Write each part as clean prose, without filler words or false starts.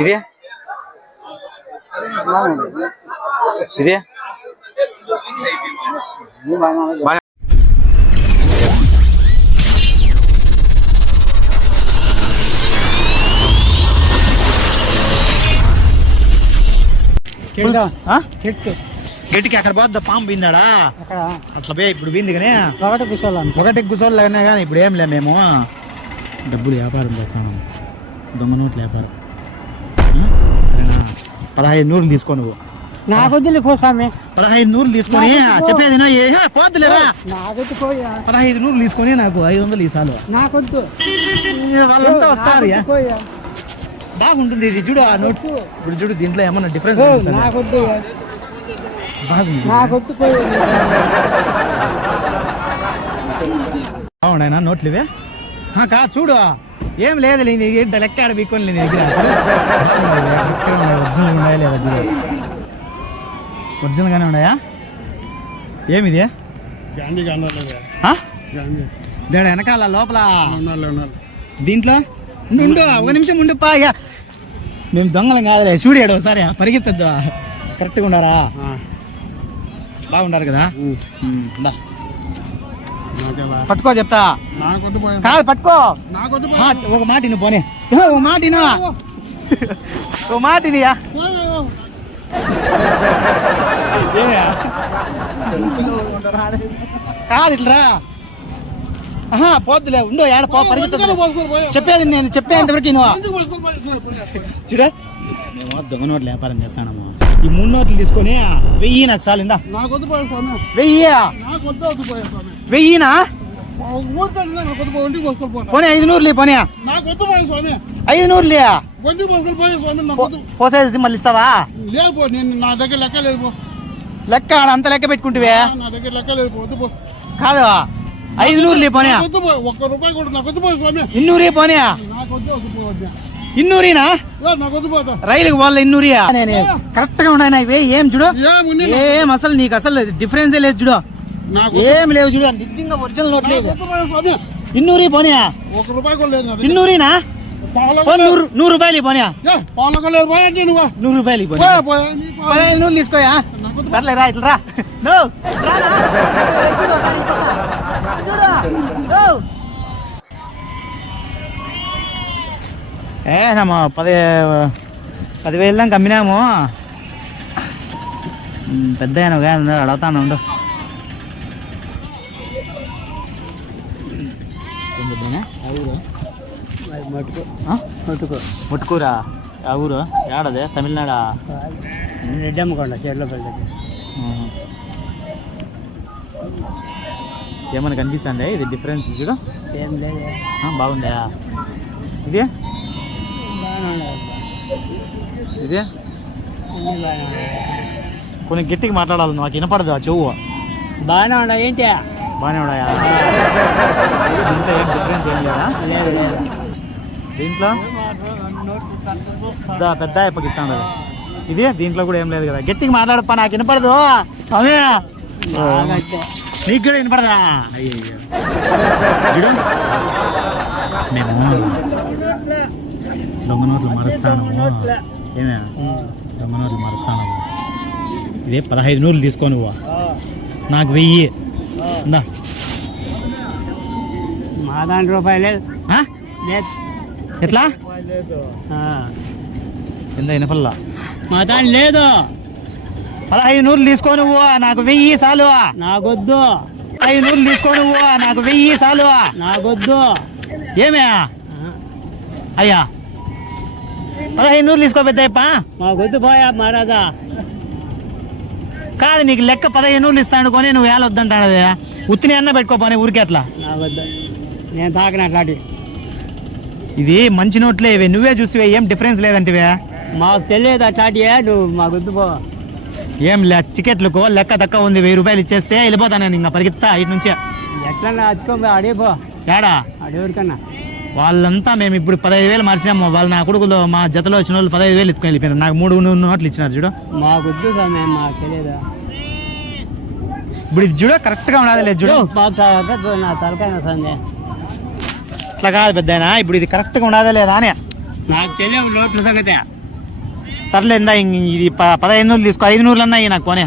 ఇదే ఇదే గట్టికి అక్కడ పోద్దా పాము పోయిందాడా అట్లా పోయి ఇప్పుడు పోయింది కానీ ఒకటి కూర్చోవాలి కానీ ఇప్పుడు ఏం లే మేము డబ్బులు వ్యాపారం చేస్తాను దొంగ నోట్లు వ్యాపారం 1500 తీసుకో నువ్వు నాకు 1500 తీసుకొని చెప్పేది పోతులేరా 1500 తీసుకొని నాకు 500 ఈసాలు వాళ్ళంతా వస్తారు బాగుంటుంది ఇది చూడు ఆ నోట్ ఇప్పుడు చూడు దీంట్లో ఏమన్నా డిఫరెన్స్ బాగున్నాయినా నోట్లు ఇవే కాదు చూడు ఏం లేదు లెక్క ఆడ బీక్కొని నేను దగ్గర ఒరిజినల్ ఉన్నాయా లేదా చూడు ఒరిజినల్ గానే ఉన్నాయా ఏమిది దేడ వెనకాల లోపల దీంట్లో ఉండు ఒక నిమిషం ఉండు పాగా మేము దొంగలం కాదులే చూడాడు ఒకసారి పరిగెత్తద్దు కరెక్ట్గా ఉండారా బాగుండారు కదా పట్టుకో చెప్తా కాదు పట్టుకో ఒక మాట నువ్వు పోనీ ఒక మాట ఒక మాట కాదు ఇట్లా పోద్దులే ఉండు ఏడ చెప్పేది నేను చెప్పేంతవరకు చూడ మేము దొంగ నోట్లు వ్యాపారం చేస్తానమ్మా ఈ 3 నోట్లు తీసుకొని 1000 నాకు చాలిందా 1000 పోనీ 500 పోనీ 500 పోసేసి మళ్ళీ ఇస్తావా నా దగ్గర లెక్క లేదు లెక్క అంత లెక్క పెట్టుకుంటే నా దగ్గర లెక్క లేదు కాదు 500 పోనీ ₹1 కూడా నాకు వద్దు స్వామి 200 పోనీ ఇన్నూరినా రైలుకి పోవాలి ఇన్నూరియా కరెక్ట్ గా ఉన్నాయి ఇవే ఏం చూడు ఏం అసలు నీకు అసలు డిఫరెన్సే లేదు చూడు ఏం లేవు చూడు నిజంగా ఒరిజినల్ నోట్ లేదు ఇన్నూరి పోనీయా ₹1 కూడా లేదు ఇన్నూరినా ₹100 పోనీయా ₹100 పోనీ 1500 తీసుకోయా సర్లే రా ఇట్లా నమ్మ 10,000 దాకా అమ్మినాము పెద్ద అడుగుతాను ఉండు ముట్టుకూరా ఆ ఊరు ఏడదే తమిళనాడా రెడ్డమ్మకొండ చేర్లపల్లి ఏమన్నా కనిపిస్తుంది ఇది డిఫరెన్స్ చూడు ఏం లేదు బాగుందా ఇది ఇది కొన్ని గట్టిగా మాట్లాడాలి నాకు వినపడదు ఆ చెవు బాగానే ఉన్నా ఏంటి బాగానే ఉన్నాయా దీంట్లో ఏం డిఫరెన్స్ ఏం లేదా లేదు దీంట్లో పెద్ద పాకిస్తాన్ ఇది దీంట్లో కూడా ఏం లేదు కదా గట్టిగా మాట్లాడప్ప నాకు వినపడదు స్వామి నీకు కూడా వినపడదా చూడు మేము దొంగ నోట్లు మరుస్తాను ఏమే దొంగ నోట్లు మరుస్తాను ఇదే 1500 తీసుకో నువ్వు నాకు 1000 ఉందా మా దాంట్లో రూపాయలు లేదు ఎట్లా ఎంత వినపల్లా మా దాంట్లో లేదు 1500 తీసుకో నువ్వు నాకు 1000 చాలు నాకొద్దు 500 తీసుకో నువ్వు నాకు 1000 చాలు నాకొద్దు ఏమే అయ్యా 1500 తీసుకో పెద్దయ్యప్ప మాకొద్దు పోయా మహారాజా కాదు నీకు లెక్క 1500 ఇస్తాను కొని నువ్వు వేళ వద్దంటానది ఉత్తిని అన్న పెట్టుకోపోనీ ఊరికే అట్లా నాకొద్దు నేను తాకినట్లాంటి ఇది మంచి నోట్లే ఇవి నువ్వే చూసివే ఏం డిఫరెన్స్ లేదంటివే మాకు తెలియదు అట్లాంటి నువ్వు మాకొద్దు పో ఏం టికెట్లకు లెక్క తక్కువ ఉంది ₹1000 ఇచ్చేస్తే వెళ్ళిపోతాను నేను ఇంకా పరిగెత్తా ఇటు నుంచే ఎట్లా అచ్చుకో అడిగిపో ఏడా అడిగరికన్నా వాళ్ళంతా మేము ఇప్పుడు 15,000 మార్చినాము వాళ్ళు నా కొడుకులు మా జతలో వచ్చిన వాళ్ళు 15,000 ఎత్తుకొని వెళ్ళిపోయినారు నాకు 3 నోట్లు ఇచ్చినారు చూడు మాకొద్దు మాకు తెలియదు ఇప్పుడు ఇది చూడ కరెక్ట్ గా ఉన్నది లేదు చూడు నా తలకాయ సందే అట్లా కాదు పెద్ద ఇప్పుడు ఇది కరెక్ట్ గా ఉన్నదా లేదా అని నాకు తెలియదు నోట్ల సంగతి. సర్లే ఇందా ఇది 1500 తీసుకో, 500 అన్నా నాకు పోనీ.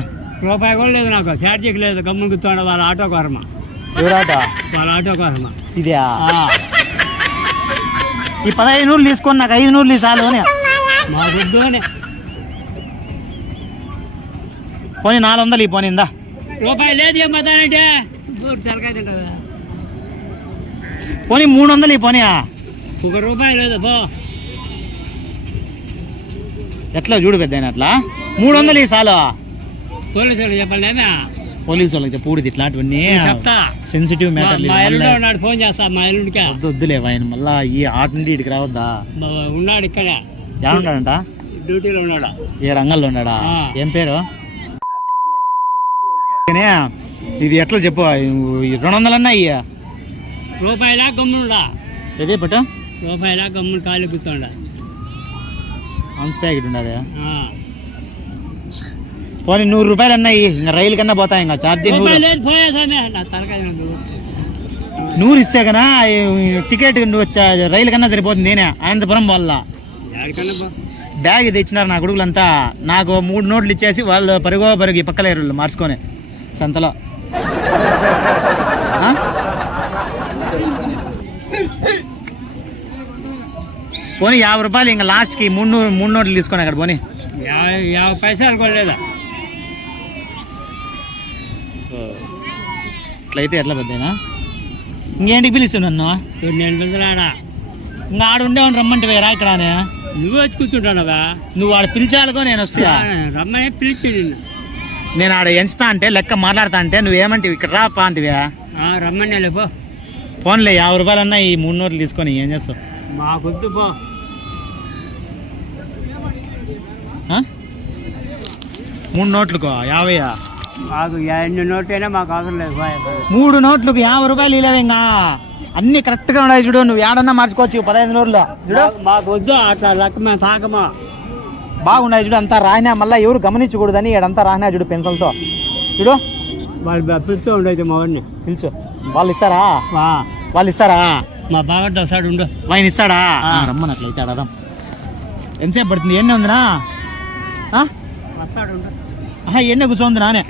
రూపాయి కూడా లేదు నాకు, ఛార్జీకి లేదు. గమ్మున కూర్చోండి, వాళ్ళ ఆటో కోరమ. ఎవరాట? వాళ్ళ ఆటో కోరమ. ఇదే ఈ 1500 తీసుకొని నాకు 500 చాలు అని. మాకొద్దు అని. పోనీ 400 ఈ పోనీ ఇందా. రూపాయి లేదు ఏమవుతానంటే తలకాయ తింటుందా. పోనీ 300 ఈ పోనీ. 1 రూపాయి లేదు పో. ఎట్లా చూడు పెద్ద అట్లా 300 ఈ చాలు. పోలీసులు చెప్పండి ఏమే. పోలీసు వాళ్ళకి చెప్పు ఇట్లాంటివన్నీ చెప్తా. Sensitive matter. మా ఎల్లుండి ఉన్నాడు, ఫోన్ చేస్తా మా ఎల్లుండికి. వద్దులే ఆయన మళ్ళా ఈ ఆట నుండి ఇటుకి రావద్దా. ఉన్నాడు ఇక్కడ. ఏడున్నాడంట? డ్యూటీలో ఉన్నాడా? ఏ రంగంలో ఉన్నాడా? ఏం పేరు? ఇది ఎట్లా చెప్పు, 200 అన్నా ఇయ్య. రూపాయిలా గమ్మునుడా. ఇదే పట్టు రూపాయిలా గమ్మును కాలు కూర్చోండా. వన్స్ ప్యాకెట్ ఉండదు. పోనీ 100 రూపాయలు అన్నాయి. ఇంకా రైలు కన్నా పోతా, ఇంకా ఛార్జీ 100 ఇస్తే కన్నా టికెట్ రైలు కన్నా సరిపోతుంది. నేనే అనంతపురం వాళ్ళ బ్యాగ్ తెచ్చినారు నా కొడుకులంతా. నాకు 3 నోట్లు ఇచ్చేసి వాళ్ళు పరుగు ఈ పక్కలేరు మార్చుకొని సంతలో. పోనీ 50 రూపాయలు ఇంకా లాస్ట్కి 3 నోట్లు తీసుకొని అక్కడ పోనీ. 50 పైసలు కూడా లేదా. ఇట్లయితే ఎట్లా పెద్దనా? ఇంకేంటికి పిలుస్తావు నన్ను? నేను పిలుచున్నాడా? ఇంకా ఆడు ఉండేవాడిని రమ్మంటే వేరా ఇక్కడనే. నువ్వు వచ్చి కూర్చుంటానవా? నువ్వు ఆడ పిలిచాలుకో నేను వస్తా. రమ్మని పిలిచి నేను ఆడ ఎంచుతా అంటే లెక్క మాట్లాడతా అంటే నువ్వేమంటివి ఇక్కడ రా పా అంటివా? రమ్మని లేపో. ఫోన్లే 50 రూపాయలు అన్నా ఈ 3 నోట్లు తీసుకొని ఏం చేస్తావు? మాకొద్దు పో. 3 నోట్లకు 50? మాకు 2 నోట్లు అయినా మాకు అవసరం లేదు. 3 నోట్లకు 50 రూపాయలు ఇలేవు. ఇంకా అన్ని కరెక్ట్గా ఉన్నాయి చూడు. నువ్వు ఏడన్నా మార్చుకోవచ్చు 15 నోట్లు చూడు. మాకు వద్దు అట్లా లెక్క తాకమా. బాగున్నాయి చూడు, అంతా రాయినా మళ్ళీ ఎవరు గమనించకూడదని ఏడంతా రాయినా చూడు పెన్సిల్తో చూడు. వాళ్ళు పిలుస్తూ ఉండేది మా వాడిని. పిలుచు. వాళ్ళు ఇస్తారా? వాళ్ళు ఇస్తారా? మా బాగా వస్తాడు ఉండు. ఆయన ఇస్తాడా? రమ్మనట్లయితే అడదాం. ఎంతసేపు పడుతుంది? ఎన్ని ఉందినా? వస్తాడు ఎన్న కూర్చోంది నానే.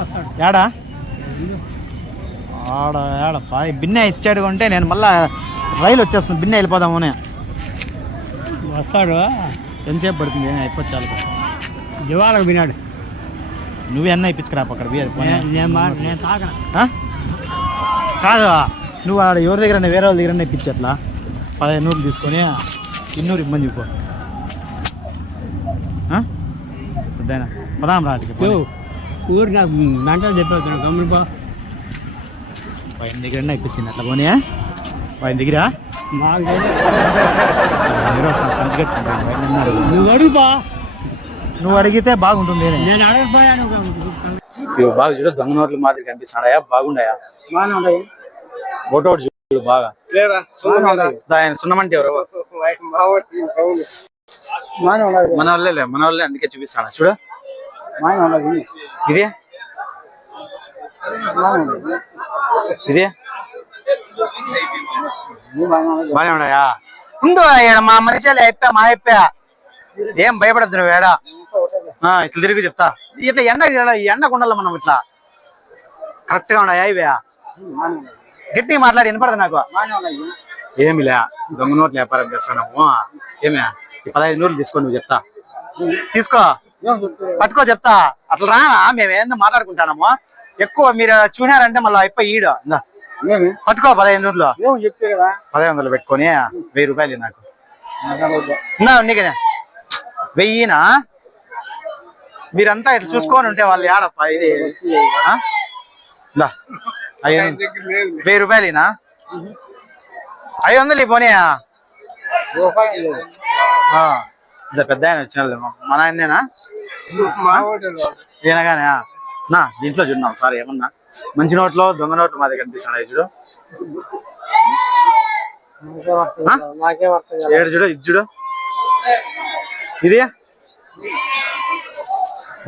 వస్తాడు ఏడా ఆడపా బిన్నె ఇచ్చాడు కొంటే నేను మళ్ళా రైలు వచ్చేస్తుంది. బిన్నె వెళ్ళిపోదామని. వస్తాడు. ఎంతసేపు పడుతుంది? అయిపోవచ్చు. దివాళకు వినాడు. నువ్వే అన్న ఇప్పించుకురా అక్కడ. నేను తాకనా? కాదు, నువ్వు ఆడ ఎవరి దగ్గర వేరే వాళ్ళ దగ్గర ఇప్పించు. అట్లా 1500 తీసుకొని 200 ఇబ్బంది చెప్పు. పదాం రాటికి. ఊరు నాకు మెంటలు చెప్పేస్తున్నాను. గమ్మునిపో. ఆయన దగ్గర ఇప్పించింది అట్లా పోనీ. ఆయన దగ్గర నువ్వు అడుగుపా. నువ్వు అడిగితే బాగుంటుంది. నేను అడగపోయాను. బాగా చూడ దొంగ నోట్లు మాదిరి కనిపిస్తున్నాయా? బాగుండాయా? ఫోటో చూడు బాగా. ఆయన సున్నమంటే ఎవరు? మన వాళ్ళే అందుకే చూపిస్తాను చూడు. ఇదే ఇదే బాగానే ఉన్నాయా? ఉండు మా మనిషి అయిపోయా మా అయిపోయా. ఏం భయపడద్దు నువ్వు ఏడా. ఇట్లా తిరిగి చెప్తా. ఇట్లా ఎండకు ఉండాలి మనం. ఇట్లా కరెక్ట్ గా ఉన్నాయా ఇవే? గట్టిగా మాట్లాడి వినపడదు నాకు. ఏమిలే దొంగ నోట్లు వ్యాపారం చేస్తున్నాము. ఏమే 15 నోట్లు తీసుకో. నువ్వు చెప్తా తీసుకో, పట్టుకో చెప్తా. అట్లా రానా? మేము ఏందో మాట్లాడుకుంటాము. ఎక్కువ మీరు చూడారంటే మళ్ళీ అయిపోయి ఈడ పట్టుకో. 15 నోట్లు 1500 పెట్టుకొని 1000 రూపాయలు నాకు. నీకనే 1000నా? మీరంతా ఇట్లా చూసుకొని ఉంటే వాళ్ళు ఏడప్ప. ఇది 1000 రూపాయలేనా? 500 పోనీయా? పెద్ద ఆయన వచ్చిన మన ఆయనేనా? ఈయనగానే నా దీంట్లో చూడన్నాం సార్. ఏమన్నా మంచి నోట్లో దొంగ నోట్లు మా దగ్గర కనిపిస్తున్నాయి చూడు. ఏడు చూడు, ఇది చూడు. ఇది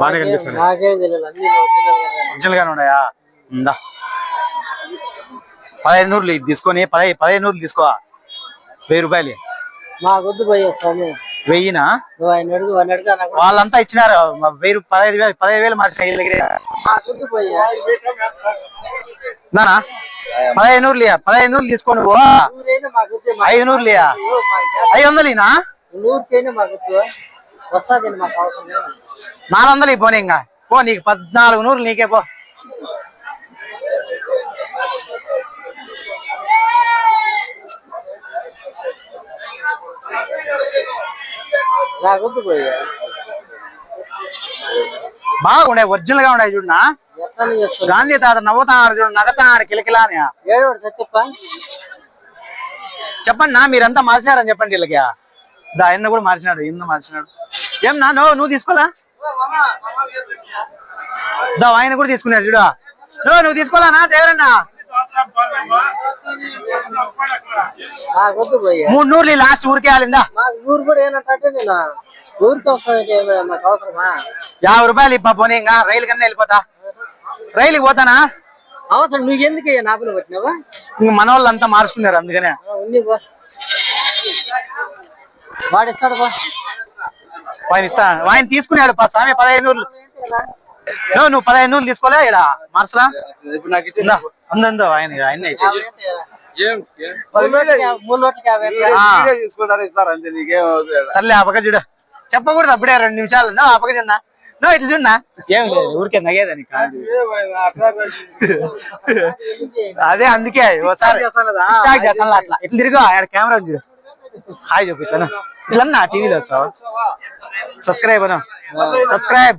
బాగా కనిపిస్తుంది. ఒరిజినల్ గానే ఉన్నాయా? 15 నోట్లు ఇది తీసుకొని 15 నోట్లు తీసుకో. 1000 రూపాయలు మాకొద్దు పోయే స్వామి. 1000నా? నువ్వు ఆయన అడుగు, ఆయన అడుగు నాకు. వాళ్ళంతా ఇచ్చినారు 1000 15,000 మార్చిన వీళ్ళ దగ్గర. మాకొద్దు పోయే. నానా 1500 లియా, 1500 తీసుకోండి. 500 లియా, 500 ఈనా? 100 మాకొద్దు, వస్తాది మాకు అవసరం లేదు. 400 పోనీ ఇంకా పో, నీకు 1400 నీకే పో. నాకొద్దు పోయే. బాగుండే, ఒరిజినల్ గా ఉన్నాయి చూడనా. గాంధీ తాత నవ్వుతాడు చూడు, నగతాడు కిలకిలా అని. చెప్పండి నా, మీరంతా మార్చినారని చెప్పండి వీళ్ళకి. ఆయన కూడా మార్చినాడు, ఈయన మార్చినాడు. ఏం నా నువ్వు తీసుకోలా? ఆయన కూడా తీసుకున్నాడు చూడు. నువ్వు తీసుకోవాలా నా దేవరన్నా? 300 లాస్ట్ ఊరికే ఆలిందా? 100 కూడా ఏంటంటే నేను ఊరికి వస్తాను, మాకు అవసరమా? 50 రూపాయలు ఇప్ప పోనీ, ఇంకా రైలు కన్నా వెళ్ళిపోతా. రైలుకి పోతానా? అవసరం నువ్వు ఎందుకు నాపులు పట్టినావా? ఇంక మన వాళ్ళు అంతా మార్చుకున్నారు అందుకనే. వాడిస్తాడు బా, ఆయన ఇస్తా, ఆయన తీసుకున్నాడు స్వామి 1500. నువ్వు 1500 తీసుకోలే ఇక్కడ మార్చలా? అందో ఆయన సర్లే ఆ పక్క చూడు. చెప్పకూడదు అప్పుడే 2 నిమిషాలు. ఆ పక్క చూడన్నా, నువ్వు ఇట్లా చూడన్నా. ఏం లేదు, ఊరికే నగేదని కాదు. అదే అందుకే ఒకసారి చేస్తాను అట్లా. ఇట్లా తిరుగు, ఆడ కెమెరా చూడు. హాయ్ చెప్పు ఇట్లా ఇట్లన్నా టీవీలో వస్తావు. సబ్స్క్రైబ్ అను, సబ్స్క్రైబ్.